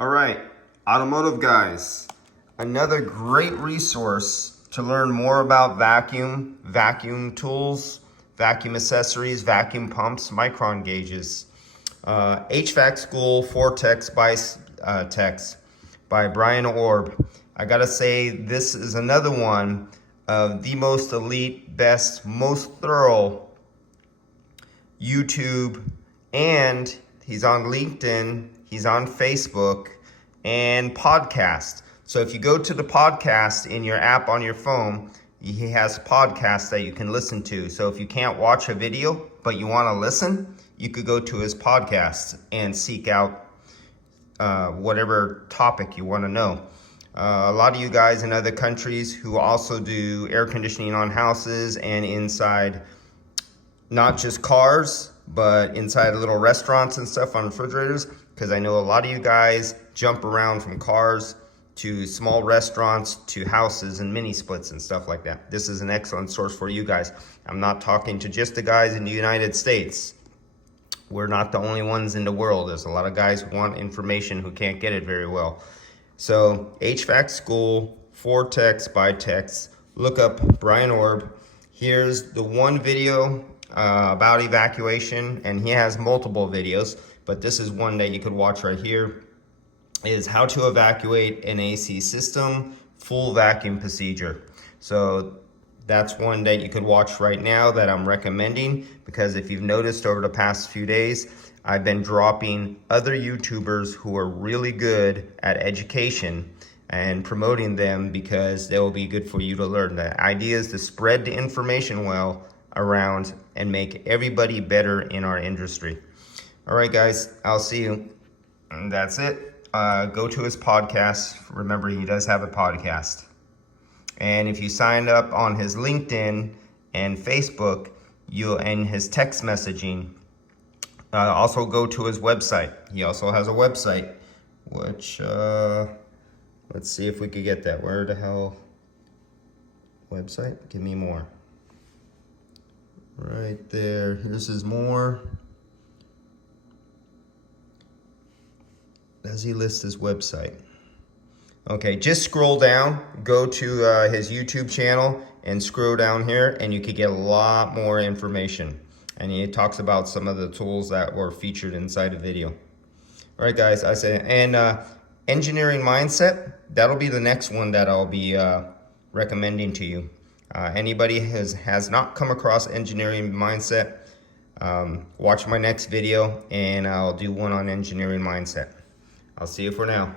All right, automotive guys, another great resource to learn more about vacuum tools, vacuum accessories, vacuum pumps, Micron gauges. HVAC School 4-Tex by Tex by Brian Orb. I gotta say, this is another one of the most elite, best, most thorough YouTube, and he's on LinkedIn, he's on Facebook, and podcast. So if you go to the podcast in your app on your phone, he has podcasts that you can listen to. So if you can't watch a video, but you want to listen, you could go to his podcast and seek out whatever topic you want to know. A lot of you guys in other countries who also do air conditioning on houses and inside not just cars, but inside little restaurants and stuff on refrigerators, because I know a lot of you guys jump around from cars to small restaurants to houses and mini splits and stuff like that. This is an excellent source for you guys. I'm not talking to just the guys in the United States. We're not the only ones in the world. There's a lot of guys who want information who can't get it very well. So HVAC School 4-Tex by Tex. Look up Brian Orb. Here's the one video about evacuation, and he has multiple videos, but this is one that you could watch right here, is how to evacuate an AC system, full vacuum procedure. So that's one that you could watch right now that I'm recommending, because if you've noticed over the past few days, I've been dropping other YouTubers who are really good at education and promoting them, because they will be good for you to learn. The idea is to spread the information well around and make everybody better in our industry. All right, guys, I'll see you. And that's it. Go to his podcast. Remember, he does have a podcast. And if you sign up on his LinkedIn and Facebook, and his text messaging, also go to his website. He also has a website, which, let's see if we could get that. Where the hell? Website? Give me more. Right there. This is more. Does he list his website? Okay, just scroll down, go to his YouTube channel and scroll down here, and you could get a lot more information. And he talks about some of the tools that were featured inside the video. All right, guys, I say, and engineering mindset, that'll be the next one that I'll be recommending to you. Anybody has not come across engineering mindset, watch my next video, and I'll do one on engineering mindset. I'll see you for now.